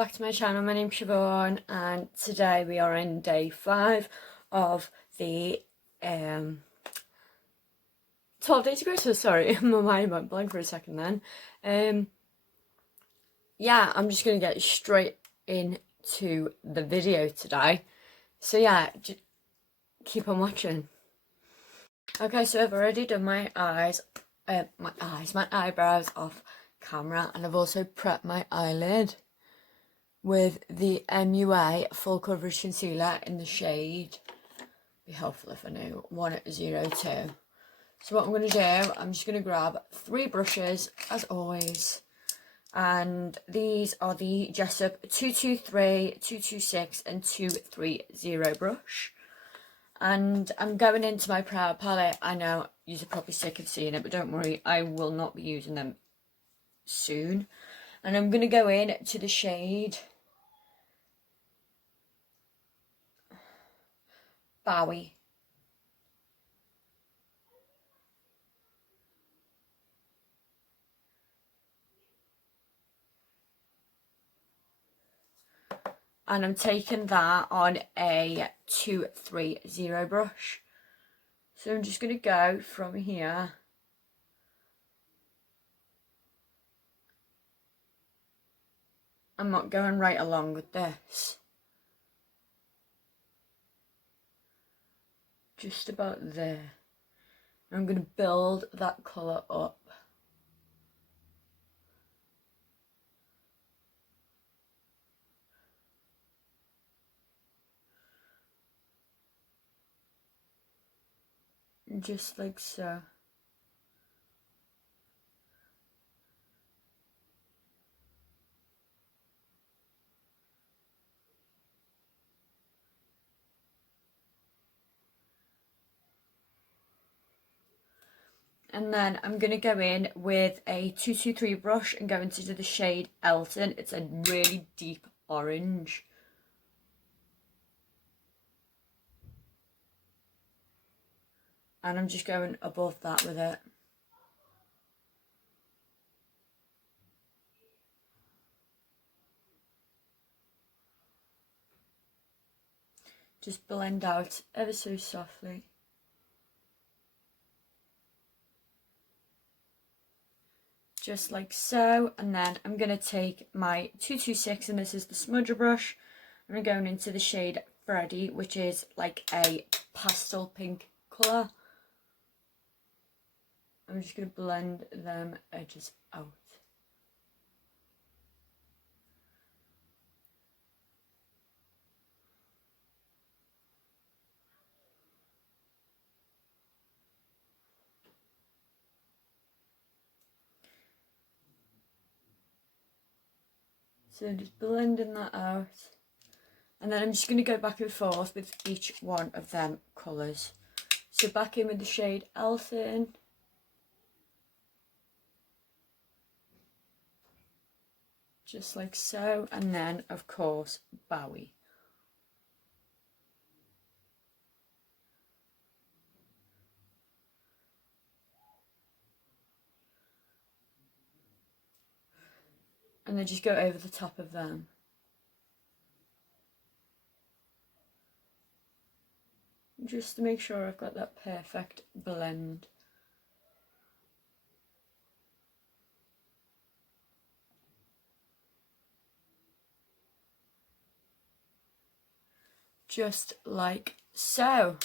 back to my channel. My name's Siobhan and today we are in day 5 of the 12 days ago, so sorry, my mind went blank for a second then. Yeah, I'm just going to get straight into the video today. So yeah, keep on watching. Okay, so I've already done my eyebrows off camera, and I've also prepped my eyelid with the MUA full coverage concealer in the shade, be helpful if I knew, 102. So what I'm going to do, I'm just going to grab 3 brushes as always, and these are the Jessup 223, 226 and 230 brush. And I'm going into my Proud palette. I know you're probably sick of seeing it, but don't worry, I will not be using them soon. And I'm going to go in to the shade Bowie. And I'm taking that on a 230 brush. So I'm just going to go from here. I'm not going right along with this. Just about there. I'm going to build that colour up. Just like so. And then I'm going to go in with a 223 brush and go into the shade Elton. It's a really deep orange. And I'm just going above that with it. Just blend out ever so softly. Just like so. And then I'm going to take my 226, and this is the smudger brush. I'm going into the shade Freddy, which is like a pastel pink colour. I'm just going to blend them edges out. So just blending that out. And then I'm just going to go back and forth with each one of them colours. So back in with the shade Elton. Just like so. And then, of course, Bowie. And then just go over the top of them. Just to make sure I've got that perfect blend. Just like so.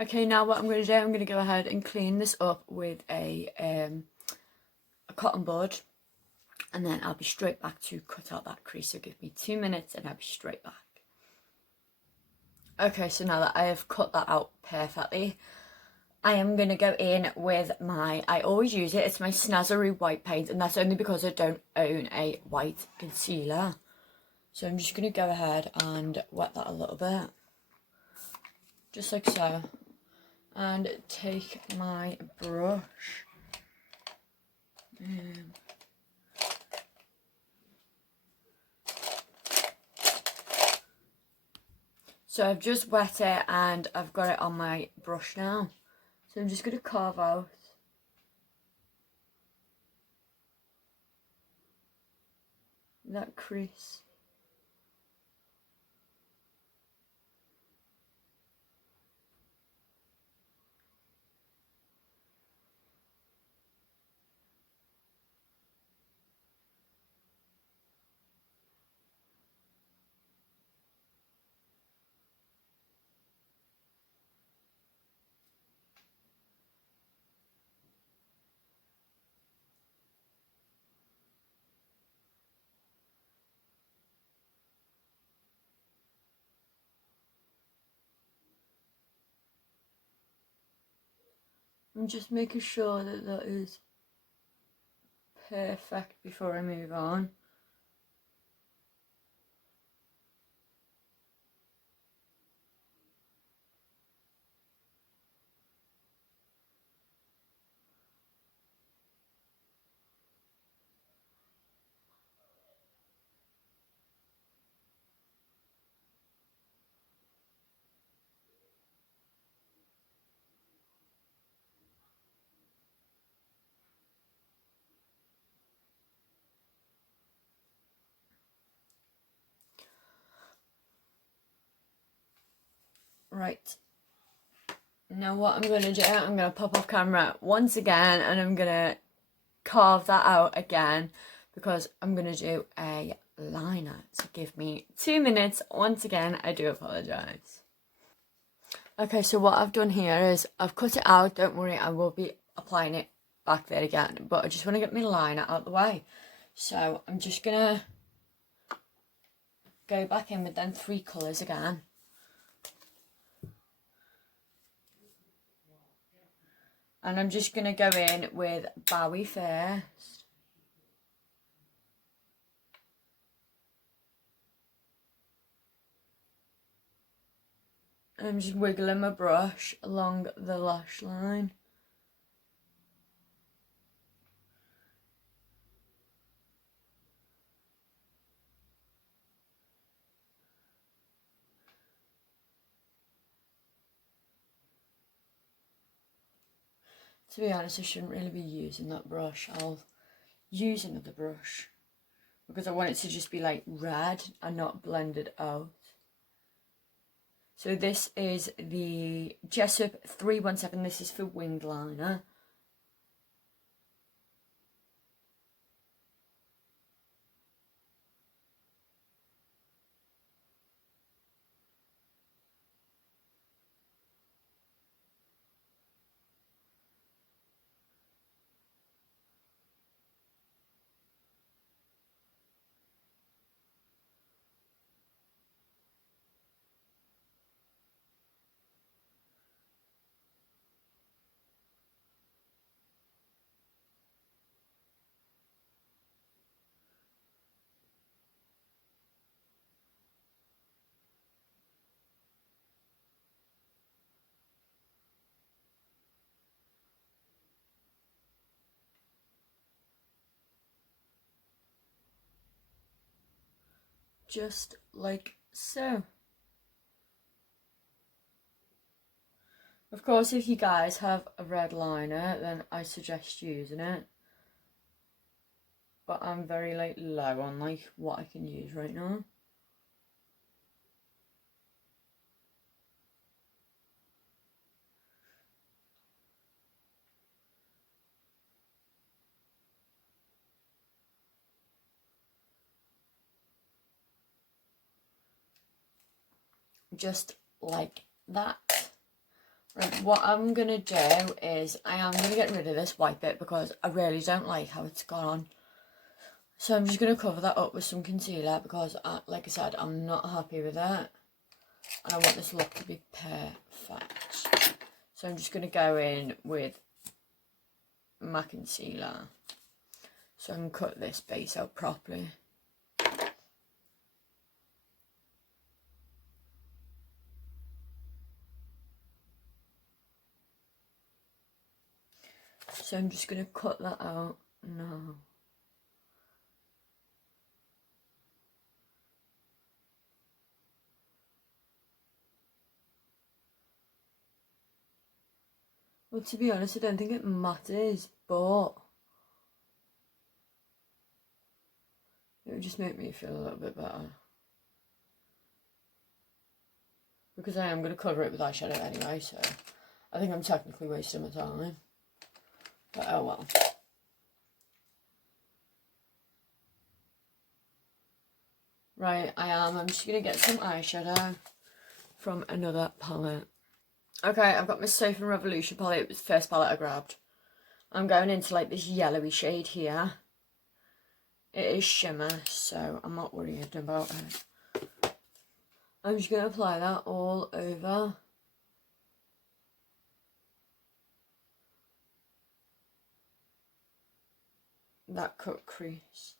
Okay, now what I'm going to do, I'm going to go ahead and clean this up with a cotton bud. And then I'll be straight back to cut out that crease. So give me 2 minutes and I'll be straight back. Okay, so now that I have cut that out perfectly, I am going to go in with I always use it, it's my Snazzery white paint, and that's only because I don't own a white concealer. So I'm just going to go ahead and wet that a little bit. Just like so. And take my brush. So I've just wet it and I've got it on my brush now. So I'm just going to carve out that crease. I'm just making sure that that is perfect before I move on. Right, now what I'm going to do, I'm going to pop off camera once again and I'm going to carve that out again because I'm going to do a liner. So give me 2 minutes. Once again, I do apologise. Okay, so what I've done here is I've cut it out. Don't worry, I will be applying it back there again. But I just want to get my liner out the way. So I'm just going to go back in with them 3 colours again. And I'm just going to go in with Bowie first. And I'm just wiggling my brush along the lash line. To be honest, I shouldn't really be using that brush. I'll use another brush because I want it to just be like red and not blended out. So this is the Jessup 317. This is for winged liner. Just like so. Of course, if you guys have a red liner, then I suggest using it. But I'm very like low on like what I can use right now. Just like that. Right, what I'm going to do is I am going to get rid of this white bit because I really don't like how it's gone on. So I'm just going to cover that up with some concealer because, like I said, I'm not happy with it. And I want this look to be perfect. So I'm just going to go in with my concealer so I can cut this base out properly. So I'm just going to cut that out now. Well, to be honest, I don't think it matters, but it would just make me feel a little bit better. Because I am going to cover it with eyeshadow anyway, so I think I'm technically wasting my time. But oh well. Right, I'm just going to get some eyeshadow from another palette. Okay, I've got my Siobhan Revolution palette. It was the first palette I grabbed. I'm going into like this yellowy shade here. It is shimmer, so I'm not worried about it. I'm just going to apply that all over that cut crease.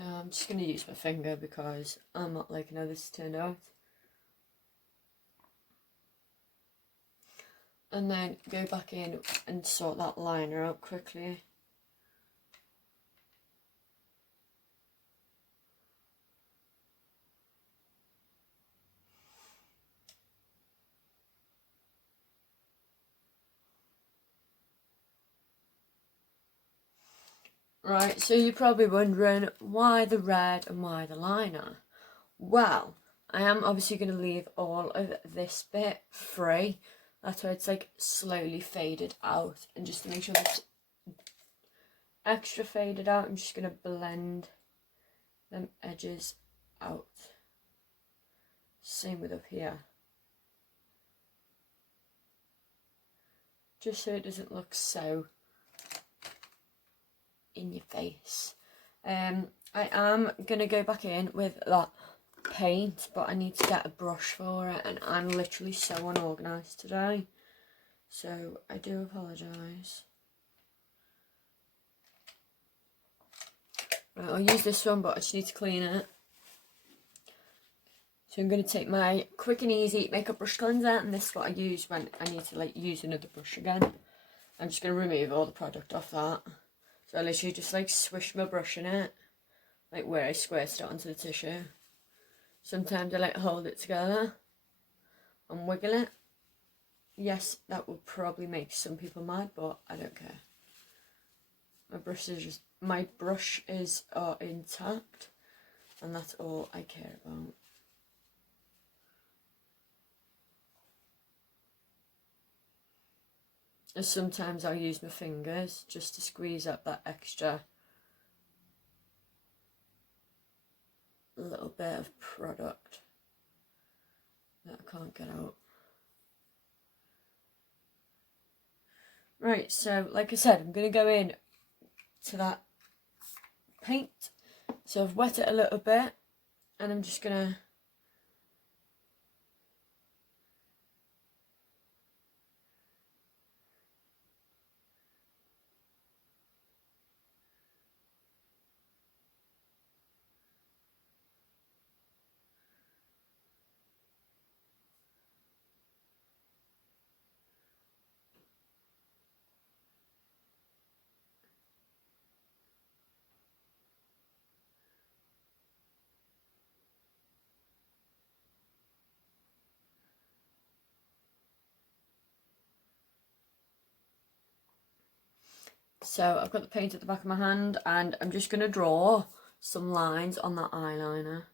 Yeah, I'm just going to use my finger because I'm not liking how this turned out. And then go back in and sort that liner out quickly. Right, so you're probably wondering why the red and why the liner. Well, I am obviously going to leave all of this bit free. That's why it's like slowly faded out. And just to make sure it's extra faded out, I'm just going to blend them edges out. Same with up here. Just so it doesn't look so in your face. I am going to go back in with that paint, but I need to get a brush for it, and I'm literally so unorganised today. So I do apologise. Right, I'll use this one, but I just need to clean it. So I'm going to take my Quick and Easy Makeup Brush Cleanser, and this is what I use when I need to like use another brush again. I'm just going to remove all the product off that. So I literally just like swish my brush in it, like where I squirted it onto the tissue. Sometimes I like hold it together and wiggle it. Yes, that will probably make some people mad, but I don't care. My brushes are intact, and that's all I care about. And sometimes I'll use my fingers just to squeeze up that extra little bit of product that I can't get out. Right, so like I said, I'm going to go in to that paint. So I've wet it a little bit, and I'm just going to So I've got the paint at the back of my hand, and I'm just going to draw some lines on that eyeliner.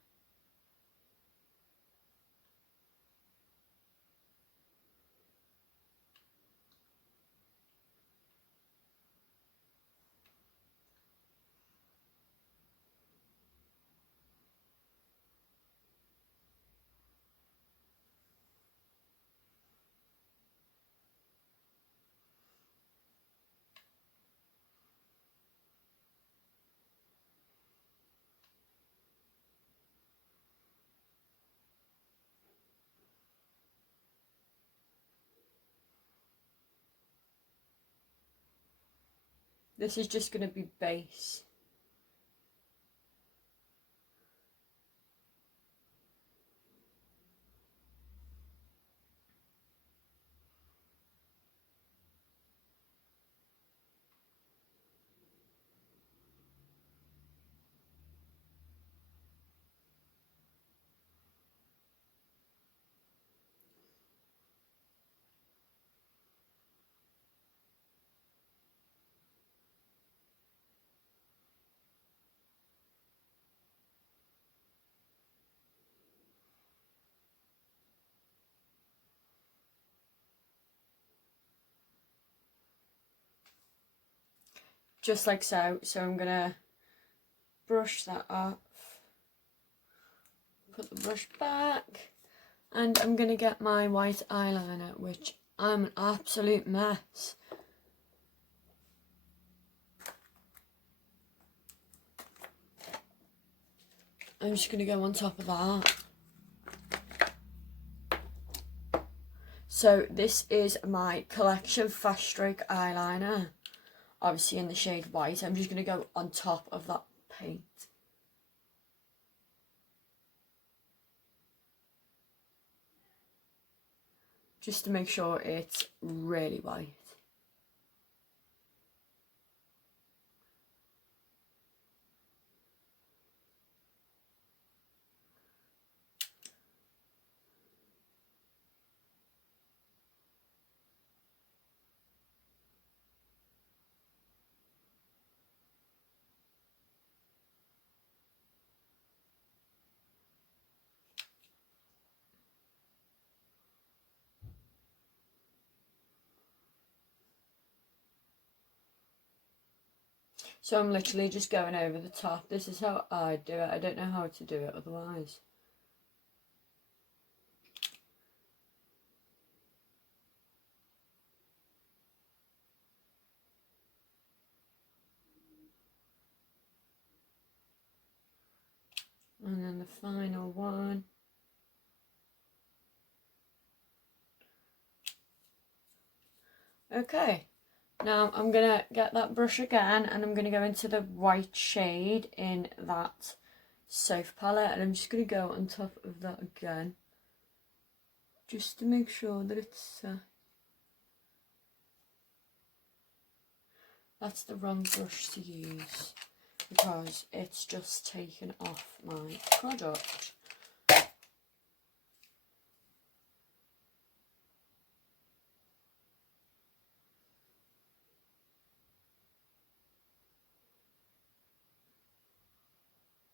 This is just going to be base. Just like so. So I'm going to brush that off. Put the brush back. And I'm going to get my white eyeliner, which I'm an absolute mess. I'm just going to go on top of that. So this is my Collection Fast Stroke eyeliner. Obviously in the shade white. I'm just going to go on top of that paint. Just to make sure it's really white. So I'm literally just going over the top. This is how I do it. I don't know how to do it otherwise. And then the final one. Okay. Now I'm going to get that brush again and I'm going to go into the white shade in that Soft palette and I'm just going to go on top of that again. Just to make sure that it's... that's the wrong brush to use because it's just taken off my product.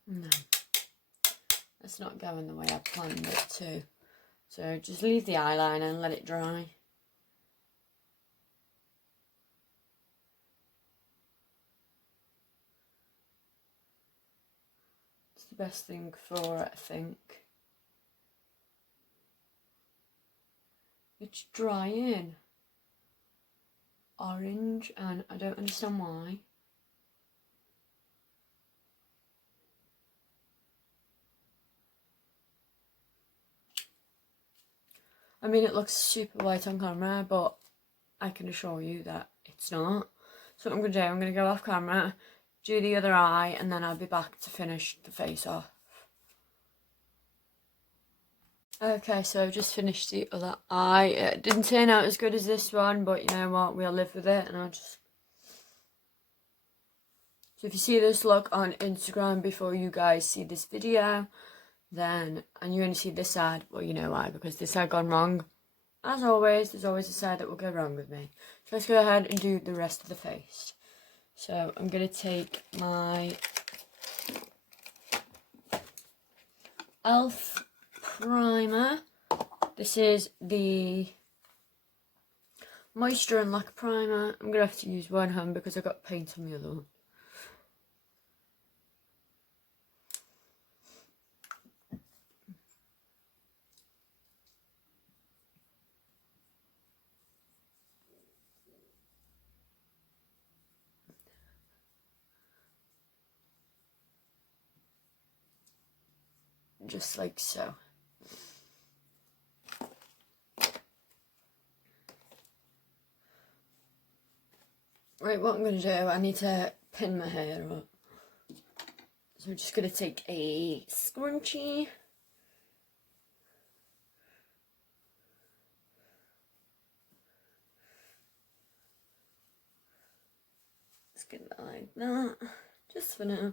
No, it's not going the way I planned it to. So just leave the eyeliner and let it dry. It's the best thing for it, I think. It's drying orange and I don't understand why. I mean, it looks super white on camera, but I can assure you that it's not. So what I'm going to do, I'm going to go off camera, do the other eye, and then I'll be back to finish the face off. Okay, so I've just finished the other eye. It didn't turn out as good as this one, but you know what, we'll live with it, and I'll just... So if you see this look on Instagram before you guys see this video, then, and you only see this side, well, you know why, because this side gone wrong. As always, there's always a side that will go wrong with me. So let's go ahead and do the rest of the face. So I'm going to take my e.l.f. primer. This is the Moisture and Lack primer. I'm going to have to use one hand because I've got paint on the other one. Just like so. Right, what I'm going to do, I need to pin my hair up. So I'm just going to take a scrunchie. Just get that like that, just for now.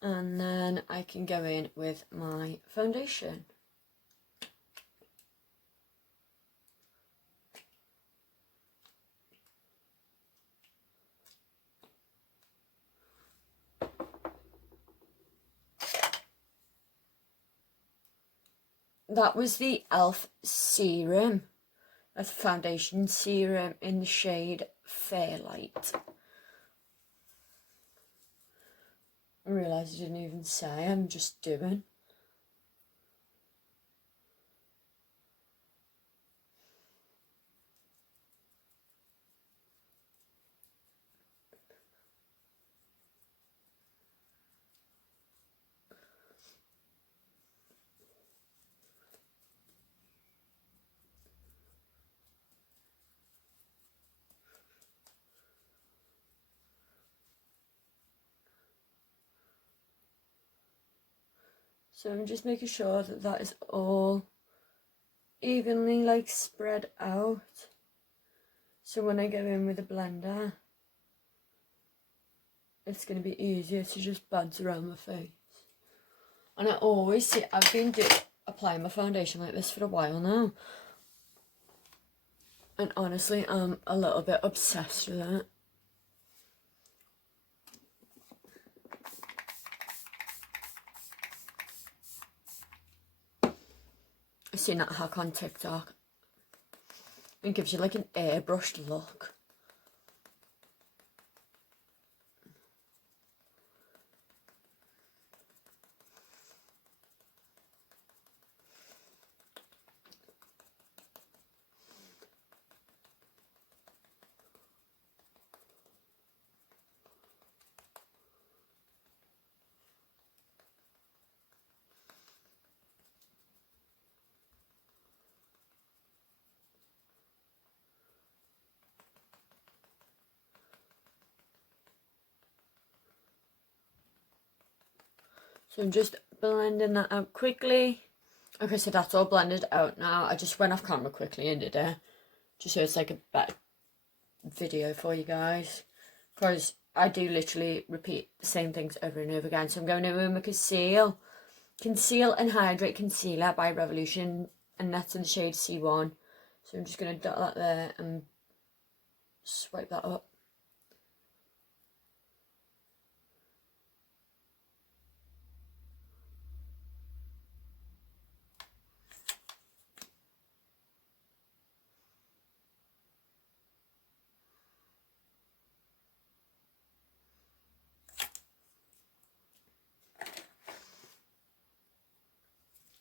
And then I can go in with my foundation. That was the e.l.f. serum. That's foundation serum in the shade Fairlight. I realised I didn't even say, I'm just doing. So I'm just making sure that that is all evenly like spread out. So when I go in with a blender, it's going to be easier to just bounce around my face. And I always see, I've been applying my foundation like this for a while now. And honestly, I'm a little bit obsessed with it. I've seen that hack on TikTok. It gives you like an airbrushed look. So I'm just blending that out quickly. Okay, so that's all blended out now. I just went off camera quickly and did it, just so it's like a better video for you guys. Because I do literally repeat the same things over and over again. So I'm going in with my Conceal and Hydrate Concealer by Revolution. And that's in the shade C1. So I'm just going to dot that there and swipe that up.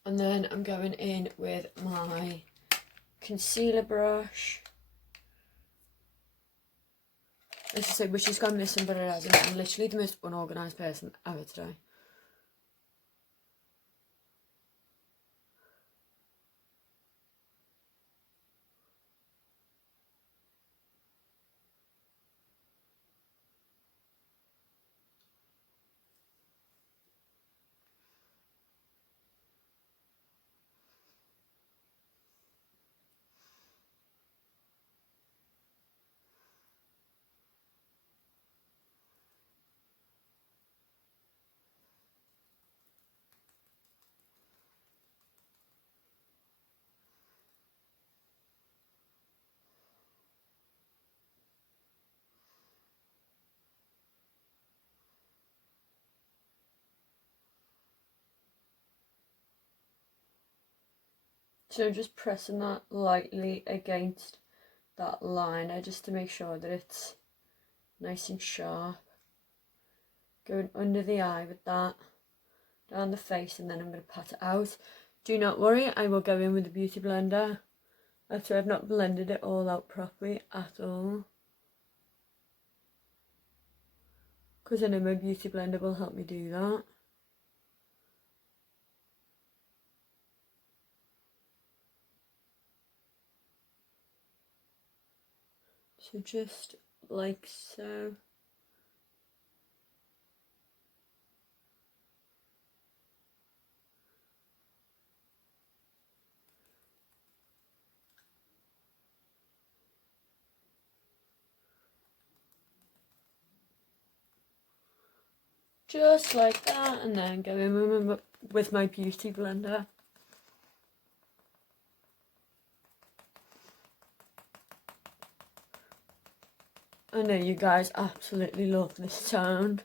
And then I'm going in with my concealer brush. As I say, which has gone missing, but it hasn't. I'm literally the most unorganised person ever today. So just pressing that lightly against that liner just to make sure that it's nice and sharp. Going under the eye with that, down the face, and then I'm going to pat it out. Do not worry, I will go in with the beauty blender after I've not blended it all out properly at all. Because I know my beauty blender will help me do that. So just like so. Just like that, and then go in with my beauty blender. I know you guys absolutely love this sound.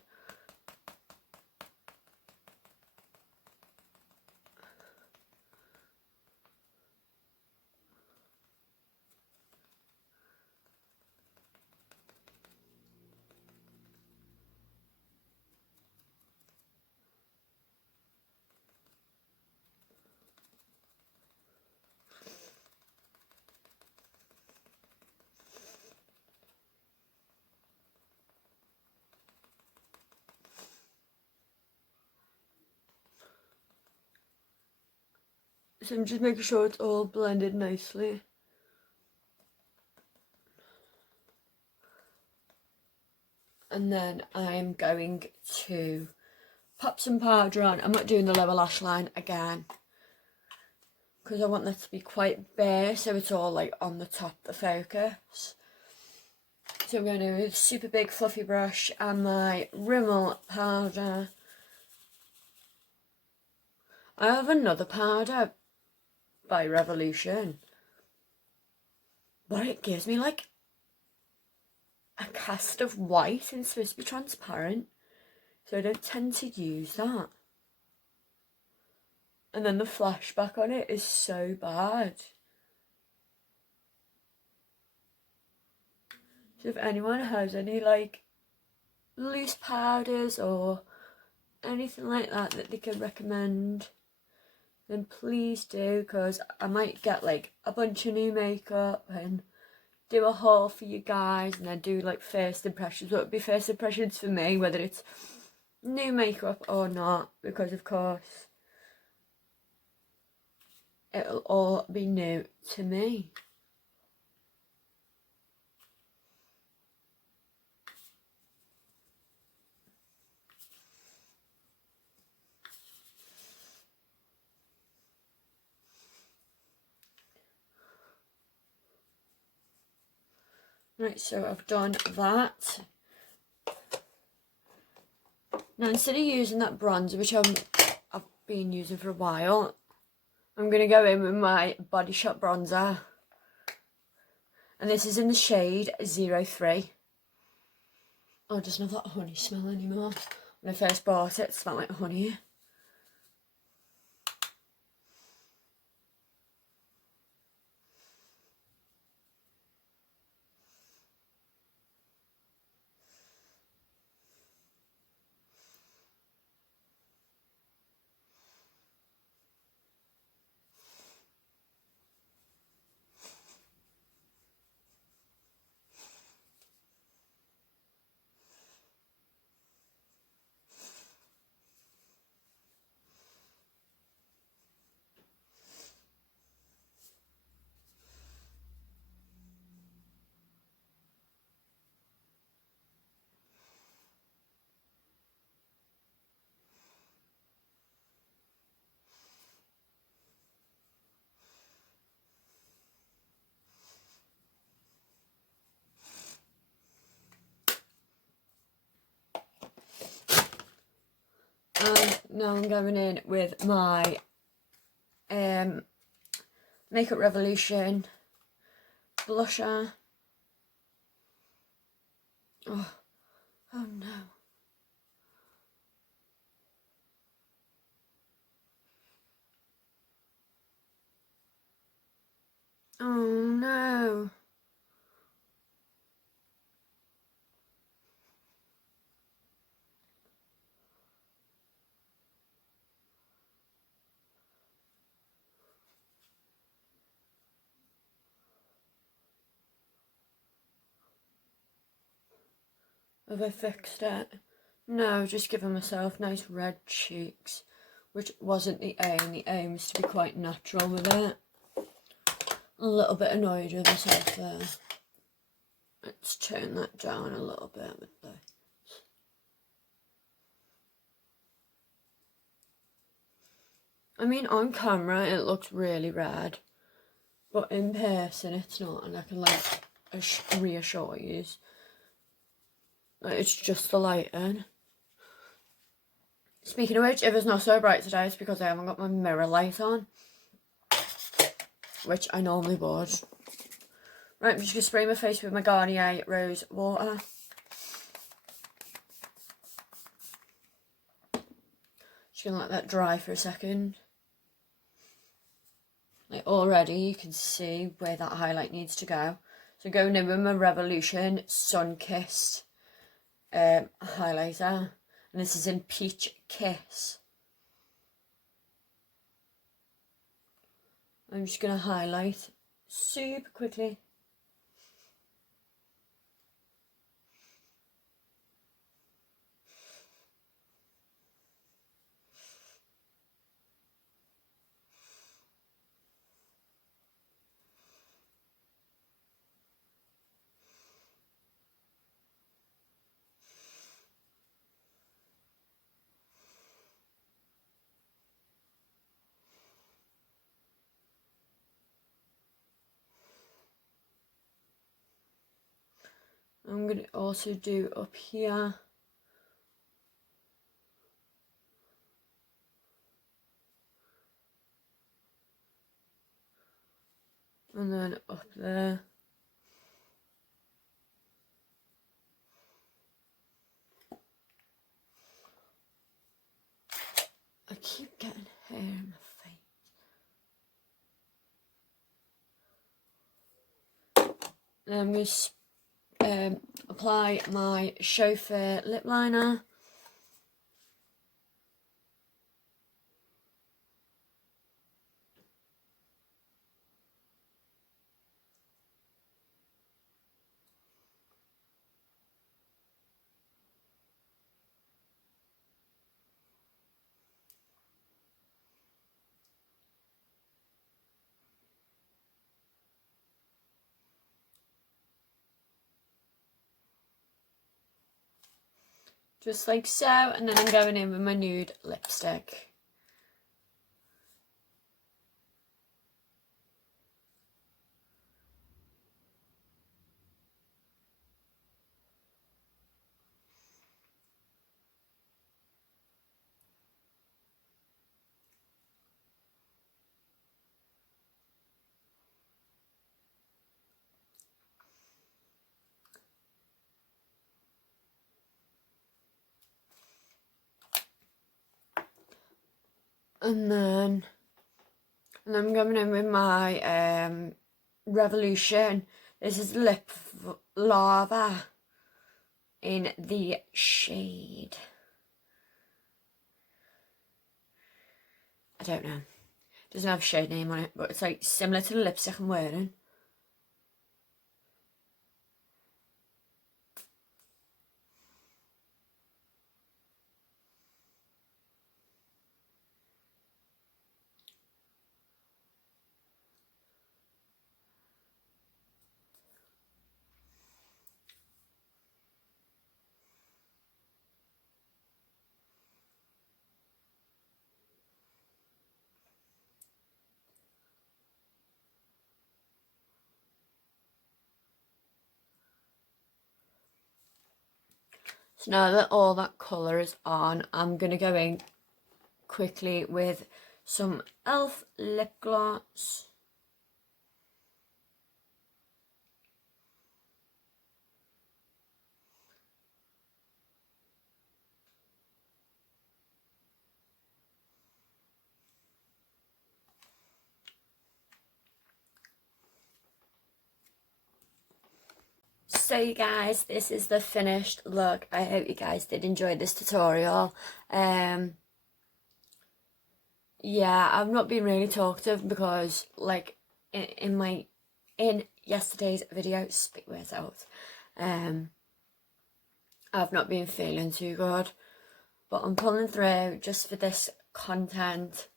So I'm just making sure it's all blended nicely. And then I'm going to pop some powder on. I'm not doing the lower lash line again, because I want that to be quite bare, so it's all like on the top of the focus. So I'm going to use a super big fluffy brush and my Rimmel powder. I have another powder by Revolution, but it gives me like a cast of white and it's supposed to be transparent, so I don't tend to use that. And then the flashback on it is so bad. So if anyone has any like loose powders or anything like that they can recommend, then please do, because I might get like a bunch of new makeup and do a haul for you guys, and then do like first impressions. What would be first impressions for me, whether it's new makeup or not, because of course it'll all be new to me. Right, so I've done that. Now instead of using that bronzer, which I've been using for a while, I'm going to go in with my Body Shop bronzer. And this is in the shade 03. Oh, it doesn't have that honey smell anymore. When I first bought it, it smelled like honey. And now I'm going in with my Makeup Revolution blusher. Oh no. Oh no. Have I fixed it? No, just giving myself nice red cheeks, which wasn't the aim. The aim was to be quite natural with it. A little bit annoyed with myself there. Let's turn that down a little bit with the... I mean, on camera it looks really red, but in person it's not, and I can like reassure you that it's just the lighting. Speaking of which, if it's not so bright today, it's because I haven't got my mirror light on, which I normally would. Right, I'm just going to spray my face with my Garnier Rose Water. Just going to let that dry for a second. Like already you can see where that highlight needs to go. So going in with my Revolution Sun Kissed highlighter. And this is in Peach Kiss. I'm just going to highlight super quickly. I'm going to also do up here. And then up there. I keep getting hair in my face. Then I'm going to apply my Chauffeur lip liner. Just like so, and then I'm going in with my nude lipstick. And then I'm going in with my Revolution. This is Lip Lava in the shade, I don't know, it doesn't have a shade name on it, but it's like similar to the lipstick I'm wearing. So now that all that colour is on, I'm going to go in quickly with some e.l.f. lip gloss. So you guys, this is the finished look. I hope you guys did enjoy this tutorial. Yeah, I've not been really talkative because like in yesterday's video, spit words out, I've not been feeling too good, but I'm pulling through just for this content.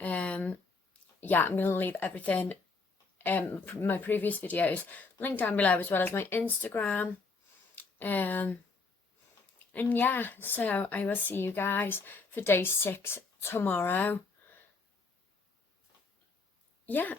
Yeah, I'm gonna leave everything my previous videos, linked down below, as well as my Instagram. And yeah, so I will see you guys for day 6 tomorrow. Yeah.